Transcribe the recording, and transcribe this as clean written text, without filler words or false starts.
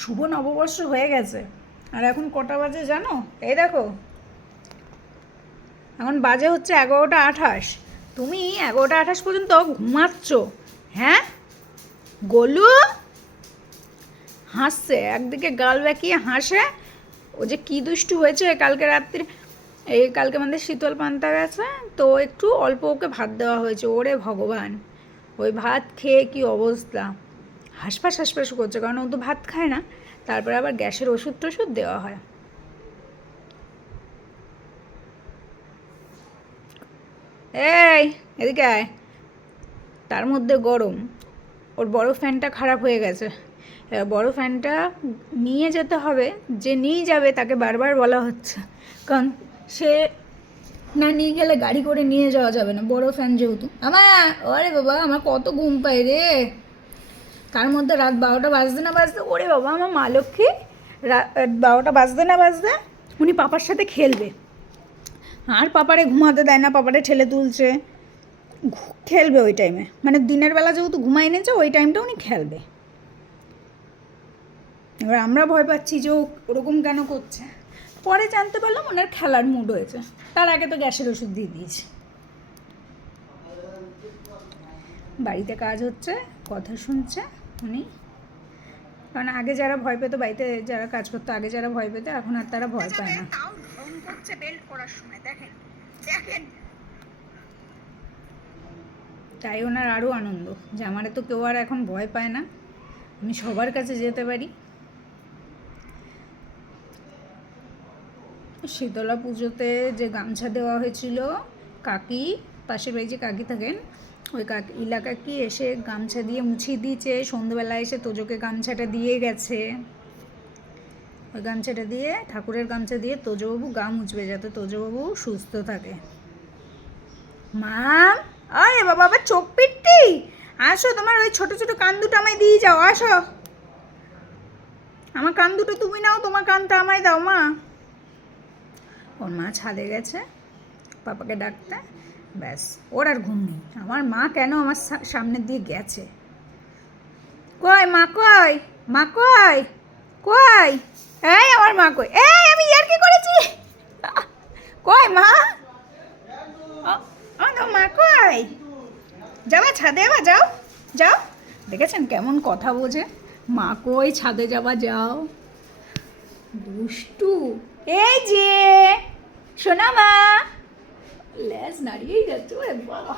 শুভ নববর্ষ হয়ে গেছে। আর এখন কটা বাজে জানো? এই দেখো, এখন বাজে হচ্ছে 11টা 28। তুমি 11টা 28 পর্যন্ত ঘুমাচ্ছ? হ্যাঁ, গোলু হাসছে, একদিকে গাল বেঁকিয়ে হাসে। ও যে কী দুষ্টু হয়েছে কালকে রাত্রি। কালকে আমাদের শীতল পান্তা গেছে, তো একটু অল্প ওকে ভাত দেওয়া হয়েছে। ওরে ভগবান, ওই ভাত খেয়ে কি অবস্থা! হাঁসফাঁস হাঁসফাঁস করছে, কারণ ও তো ভাত খায় না। তারপরে আবার গ্যাসের ওষুধ টষুধ দেওয়া হয়। এই, এদিকে আয়। তার মধ্যে গরম, ওর বড় ফ্যানটা খারাপ হয়ে গেছে। এবার বড় ফ্যানটা নিয়ে যেতে হবে, যে নিয়ে যাবে তাকে বারবার বলা হচ্ছে, কারণ সে না নিয়ে গেলে গাড়ি করে নিয়ে যাওয়া যাবে না, বড় ফ্যান যেহেতু। ওরে বাবা, আমার কত ঘুম পাই রে। তার মধ্যে রাত 12টা বাজতে না বাজতে, ওরে বাবা আমার মা লক্ষ্মী, রাত 12টা বাজতে না বাজতে উনি পাপার সাথে খেলবে। আর পাপারে ঘুমাতে দেয় না, পাপারে ঠেলে তুলছে, খেলবে ওই টাইমে। মানে দিনের বেলা যেহেতু ঘুমাই এনেছে, ওই টাইমটা উনি খেলবে। এবার আমরা ভয় পাচ্ছি যে ও ওরকম কেন করছে। পরে জানতে পারলাম ওনার খেলার মুড হয়েছে। তার আগে তো গ্যাসের ওষুধ দিয়ে দিয়েছে। বাড়িতে কাজ হচ্ছে, কথা শুনছে উনি। কারণ আগে যারা ভয় পেতো, বাড়িতে যারা কাজ করতো আগে যারা ভয় পেতো, এখন আর তারা ভয় পায় না। তাই ওনার আরও আনন্দ যে আমারে তো কেউ আর এখন ভয় পায় না, আমি সবার কাছে যেতে পারি। শীতলা পুজোতে যে গামছা দেওয়া হয়েছিল, কাকি, পাশের বাড়ি যে কাকি থাকেন, ওই কাকি ইলা কাকি এসে গামছা দিয়ে মুছিয়ে দিয়েছে। সন্ধ্যেবেলা এসে তোজোকে গামছাটা দিয়ে গেছে। ওই গামছাটা দিয়ে, ঠাকুরের গামছা দিয়ে তোজবাবু গা মুছবে, যাতে তোজবাবু সুস্থ থাকে। মা, আরে বাবা, আবার চোখ পিটটি। আসো, তোমার ওই ছোট ছোট কান দুটো আমায় দিয়ে যাও, আসো। আমার কান দুটো তুমি নাও, তোমার কানটা আমায় দাও মা। ওর মা ছাদে গেছে পাপাকে ডাকতে, ব্যাস ওর আর ঘুম নেই। আমার মা কেন আমার সামনের দিয়ে গেছে। কই মা, কই মা, কই কই? এই আমার মা কই? এই আমি ইয়ার কি করেছি? কই মা? তো মা কই? যাবা ছাদে, যাবা, যাও যাও। দেখেছেন কেমন কথা বোঝে? মা কই, ছাদে যাবা, যাও। দুষ্টু। এই যে শোনা মা, লেজ নাড়িয়েই যাচ্ছে, ওরে বাবা।